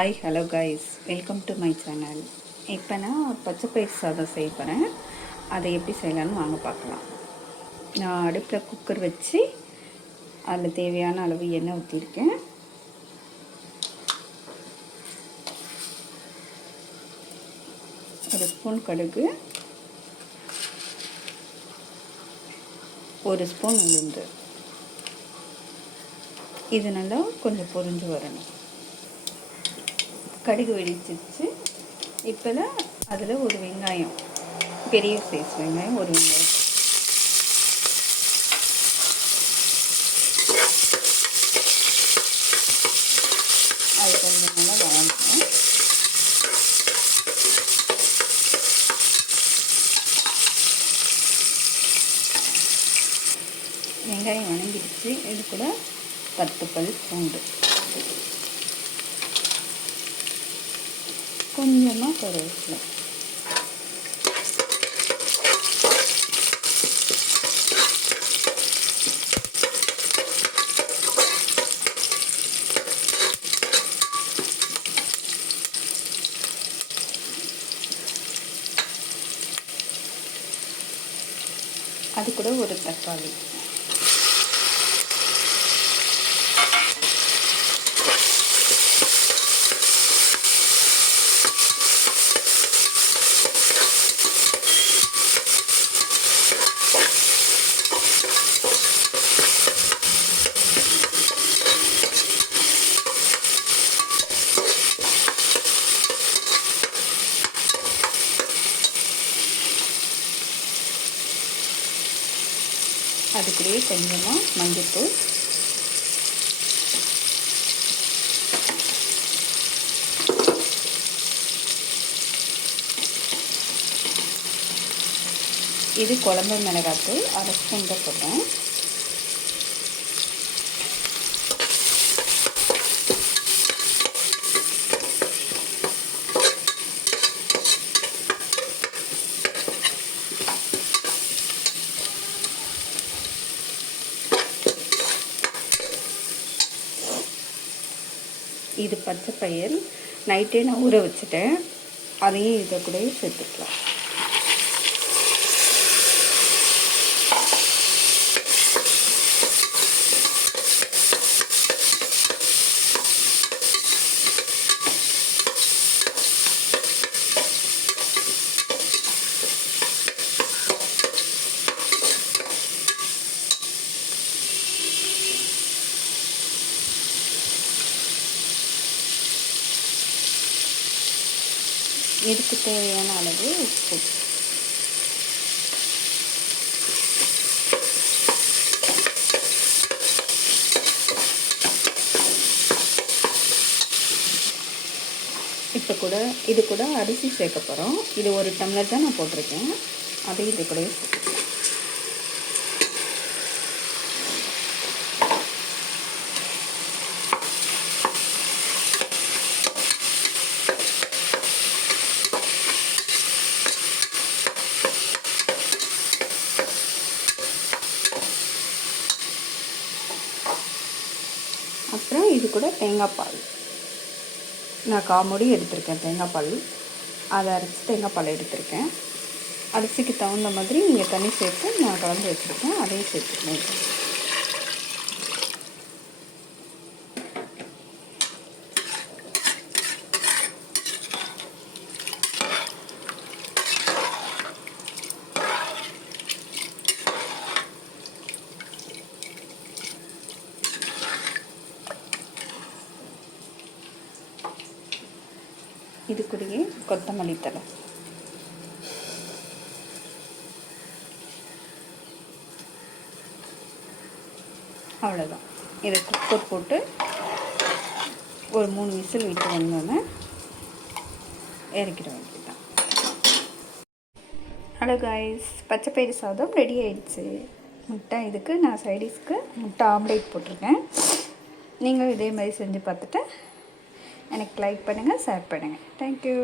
Hi hello guys, welcome to my channel. இப்போ நான் பச்சைப்பயிறு சாதம் செய்ய போகிறேன். அதை எப்படி செய்யலான்னு வாங்க பார்க்கலாம். நான் அடுப்பில் குக்கர் வச்சு அதில் தேவையான அளவு எண்ணெய் ஊற்றிருக்கேன். ஒரு ஸ்பூன் கடுகு, ஒரு ஸ்பூன் உளுந்து. இது நல்லா கொஞ்சம் பொரிஞ்சு வரணும். கடுகு வெடிச்சிச்சு. இப்போ தான் அதில் ஒரு வெங்காயம், பெரிய சைஸ் வெங்காயம், ஒரு வெங்காயம் அது கொஞ்சம் நல்லா வதங்கணும். வெங்காயம் வதங்கிடுச்சு. இது கூட 10 பல் பூண்டு, கொஞ்சமாக கருவேப்பிலை, அது கூட ஒரு தக்காளி, அது கூடயே கொஞ்சமாக மஞ்சள்தூள், இது குழம்பு மிளகாத்தூள், அரை ஸ்பூன் தான் போட்டேன். இது பச்சை பயிர் நைட்டே நான் ஊற வச்சுட்டேன். அதையும் இதை கூட சேர்த்துக்கலாம். இதுக்கு தேவையான அளவு உப்பு, இப்போ இது கூட அரிசி சேர்க்க போகிறோம். இது 1 டம்ளர் தான் நான் போட்டிருக்கேன். அதையும் இது கூட அப்புறம் இது கூட தேங்காய் பால், நான் காமூடி எடுத்திருக்கேன். தேங்காய் பால், அதை அரைச்சி தேங்காய் பால் எடுத்திருக்கேன். அரிசிக்கு தகுந்த மாதிரி நீங்கள் தண்ணி சேர்த்து நான் கலந்து வச்சுருக்கேன். அதையும் சேர்த்துக்கணும். இது கூடயே கொத்தமல்லி தழை, அவ்வளோதான். இதை குக்கர் போட்டு ஒரு 3 விசில் விட்டு வந்தோன்னே இறக்கிட வேண்டியதுதான். ஹலோ காய்ஸ், பச்சைப்பயிறு சாதம் ரெடி ஆயிடுச்சு. முட்டை, இதுக்கு நான் சைடிஷ்க்கு முட்டை ஆம்லேட் போட்டிருக்கேன். நீங்களும் இதே மாதிரி செஞ்சு பார்த்துட்டு எனக்கு லைக் பண்ணுங்கள், ஷேர் பண்ணுங்கள். தேங்க்யூ.